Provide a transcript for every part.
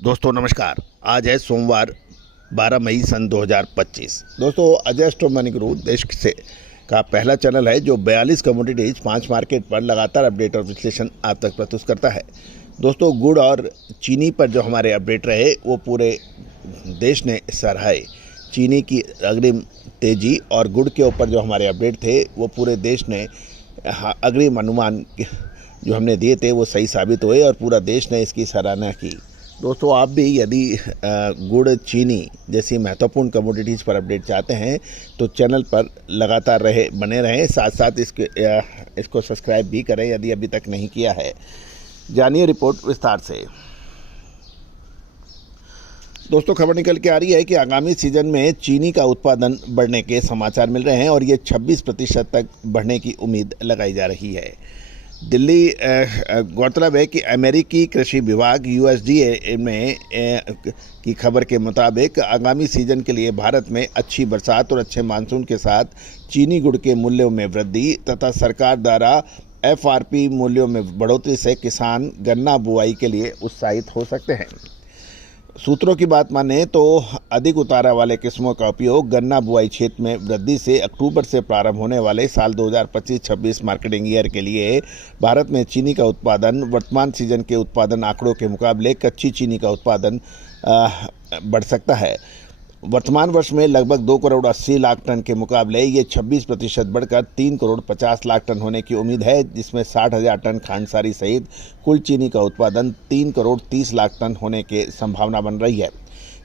दोस्तों नमस्कार। आज है सोमवार 12 मई सन 2025। दोस्तों अजय स्टॉक मनी गुरु देश से का पहला चैनल है जो 42 कमोडिटीज 5 मार्केट पर लगातार अपडेट और विश्लेषण आप तक प्रस्तुत करता है। दोस्तों गुड़ और चीनी पर जो हमारे अपडेट रहे वो पूरे देश ने सराहे। चीनी की अग्रिम तेजी और गुड़ के ऊपर जो हमारे अपडेट थे वो पूरे देश ने अग्रिम अनुमान जो हमने दिए थे वो सही साबित हुए और पूरा देश ने इसकी सराहना की। दोस्तों आप भी यदि गुड़ चीनी जैसी महत्वपूर्ण कमोडिटीज़ पर अपडेट चाहते हैं तो चैनल पर लगातार बने रहें, साथ साथ इसको सब्सक्राइब भी करें यदि अभी तक नहीं किया है। जानिए रिपोर्ट विस्तार से। दोस्तों खबर निकल के आ रही है कि आगामी सीजन में चीनी का उत्पादन बढ़ने के समाचार मिल रहे हैं और ये 26% तक बढ़ने की उम्मीद लगाई जा रही है। दिल्ली गौरतलब है कि अमेरिकी कृषि विभाग यूएसडीए में की खबर के मुताबिक आगामी सीजन के लिए भारत में अच्छी बरसात और अच्छे मानसून के साथ चीनी गुड़ के मूल्यों में वृद्धि तथा सरकार द्वारा एफआरपी मूल्यों में बढ़ोतरी से किसान गन्ना बुआई के लिए उत्साहित हो सकते हैं। सूत्रों की बात माने तो अधिक उतारा वाले किस्मों का उपयोग गन्ना बुआई क्षेत्र में वृद्धि से अक्टूबर से प्रारंभ होने वाले साल 2025-26 मार्केटिंग ईयर के लिए भारत में चीनी का उत्पादन वर्तमान सीजन के उत्पादन आंकड़ों के मुकाबले कच्ची चीनी का उत्पादन बढ़ सकता है। वर्तमान वर्ष में लगभग 2 करोड़ 80 लाख टन के मुकाबले ये 26% बढ़कर 3 करोड़ 50 लाख टन होने की उम्मीद है, जिसमें 60,000 टन खांडसारी सहित कुल चीनी का उत्पादन 3 करोड़ 30 लाख टन होने की संभावना बन रही है।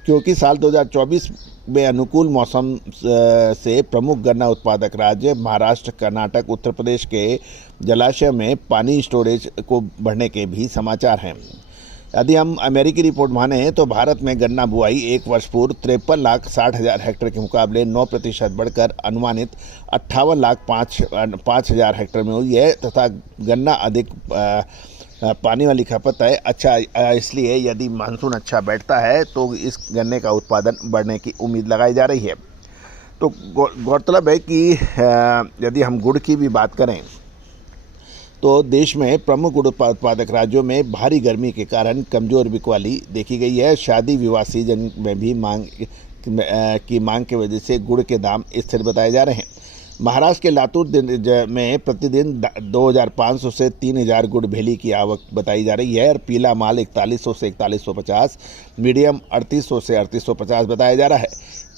क्योंकि साल 2024 में अनुकूल मौसम से प्रमुख गन्ना उत्पादक राज्य महाराष्ट्र, कर्नाटक, उत्तर प्रदेश के जलाशय में पानी स्टोरेज को बढ़ने के भी समाचार हैं। यदि हम अमेरिकी रिपोर्ट माने तो भारत में गन्ना बुआई एक वर्ष पूर्व 53,60,000 हेक्टेयर के मुकाबले 9% बढ़कर अनुमानित 58,05,000 हेक्टेयर में हुई है तथा गन्ना अधिक पानी वाली खपत है। अच्छा, इसलिए यदि मानसून अच्छा बैठता है तो इस गन्ने का उत्पादन बढ़ने की उम्मीद लगाई जा रही है। तो गौरतलब है कि यदि हम गुड़ की भी बात करें तो देश में प्रमुख गुड़ उत्पादक राज्यों में भारी गर्मी के कारण कमजोर बिकवाली देखी गई है। शादी विवाह सीजन में भी मांग की वजह से गुड़ के दाम स्थिर बताए जा रहे हैं। महाराष्ट्र के लातूर में प्रतिदिन 2,500 से 3,000 गुड़ भेली की आवक बताई जा रही है और पीला माल 4100 से 4150, मीडियम 3800 से 3850 बताया जा रहा है।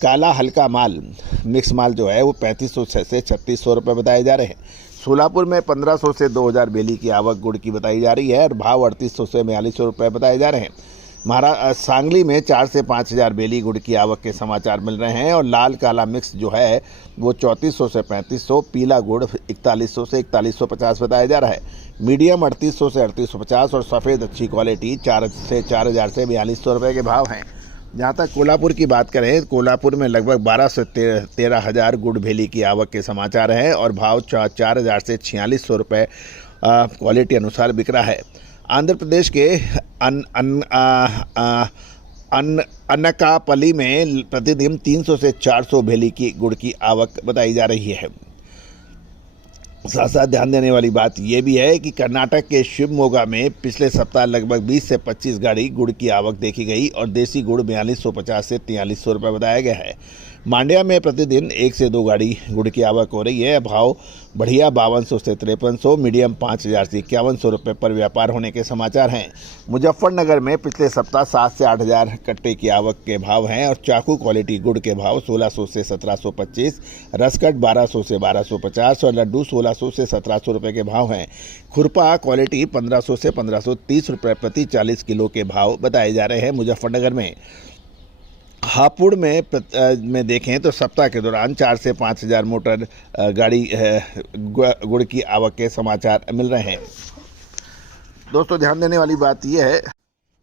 काला हल्का माल मिक्स माल जो है वो 3500 से 3600 रुपये बताए जा रहे हैं। सोलापुर में 1500 से 2000 बेली की आवक गुड़ की बताई जा रही है और भाव 3800 से 4200 रुपये बताए जा रहे हैं। सांगली में 4 से 5000 बेली गुड़ की आवक के समाचार मिल रहे हैं और लाल काला मिक्स जो है वो 3400 से 3500, पीला गुड़ 4100 से 4150 बताया जा रहा है। मीडियम 3800 से 3850 और सफ़ेद अच्छी क्वालिटी 4000 से 4200 रुपये के भाव हैं। जहाँ तक कोल्हापुर की बात करें, कोल्हापुर में लगभग 12 से 13,000 गुड़ भेली की आवक के समाचार हैं और भाव 4,000 से 4,600 रुपये क्वालिटी अनुसार बिक रहा है। आंध्र प्रदेश के अनकापल्ली में प्रतिदिन 300 से 400 भेली की गुड़ की आवक बताई जा रही है। साथ साथ ध्यान देने वाली बात यह भी है कि कर्नाटक के शिवमोगा में पिछले सप्ताह लगभग 20 से 25 गाड़ी गुड़ की आवक देखी गई और देसी गुड़ 4250 से 4300 रुपये बताया गया है। मांड्या में प्रतिदिन 1 से 2 गाड़ी गुड़ की आवक हो रही है। भाव बढ़िया 5200 से 5300, मीडियम 5000 से 5100 रुपये पर व्यापार होने के समाचार हैं। मुजफ्फरनगर में पिछले सप्ताह 7 से 8000 कट्टे की आवक के भाव हैं और चाकू क्वालिटी गुड़ के भाव 1600 से 1725, रसकट 1200 से 1250 और लड्डू 1600 से 1700 रुपये के भाव हैं। खुरपा क्वालिटी 1500 से 1530 रुपये प्रति 40 किलो के भाव बताए जा रहे हैं मुजफ्फरनगर में। हापुड़ में देखें तो सप्ताह के दौरान 4 से 5000 मोटर गाड़ी गुड़ की आवक के समाचार मिल रहे हैं। दोस्तों ध्यान देने वाली बात यह है,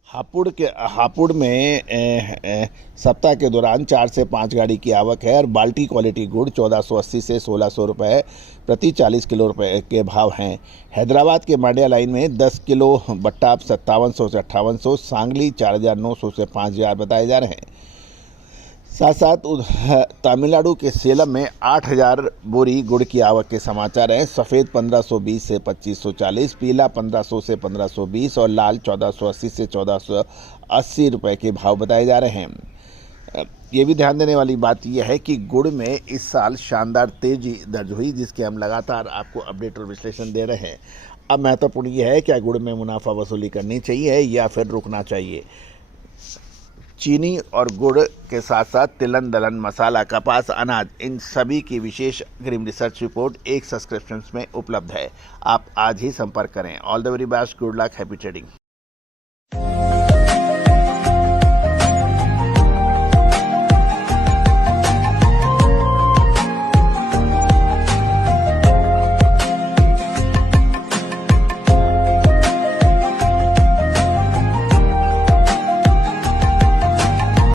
हापुड़ में सप्ताह के दौरान 4 से 5 गाड़ी की आवक है और बाल्टी क्वालिटी गुड़ 1480 से 1600 रुपये प्रति 40 किलो रुपये के भाव हैं। हैदराबाद के मांड्या लाइन में 10 किलो बट्टा 5700 से 5800, सांगली 4900 से 5000 बताए जा रहे हैं। साथ साथ तमिलनाडु के सेलम में 8,000 बोरी गुड़ की आवक के समाचार हैं। सफ़ेद 1520 से 2540, पीला 1500 से 1520 और लाल 1480 से 1480 रुपए के भाव बताए जा रहे हैं। ये भी ध्यान देने वाली बात यह है कि गुड़ में इस साल शानदार तेजी दर्ज हुई, जिसके हम लगातार आपको अपडेट और विश्लेषण दे रहे हैं। अब महत्वपूर्ण यह है क्या गुड़ में मुनाफा वसूली करनी चाहिए या फिर रुकना चाहिए। चीनी और गुड़ के साथ साथ तिलन, दलहन, मसाला, कपास, अनाज, इन सभी की विशेष अग्रिम रिसर्च रिपोर्ट एक सब्सक्रिप्शन में उपलब्ध है। आप आज ही संपर्क करें। All the very best, good luck, happy trading.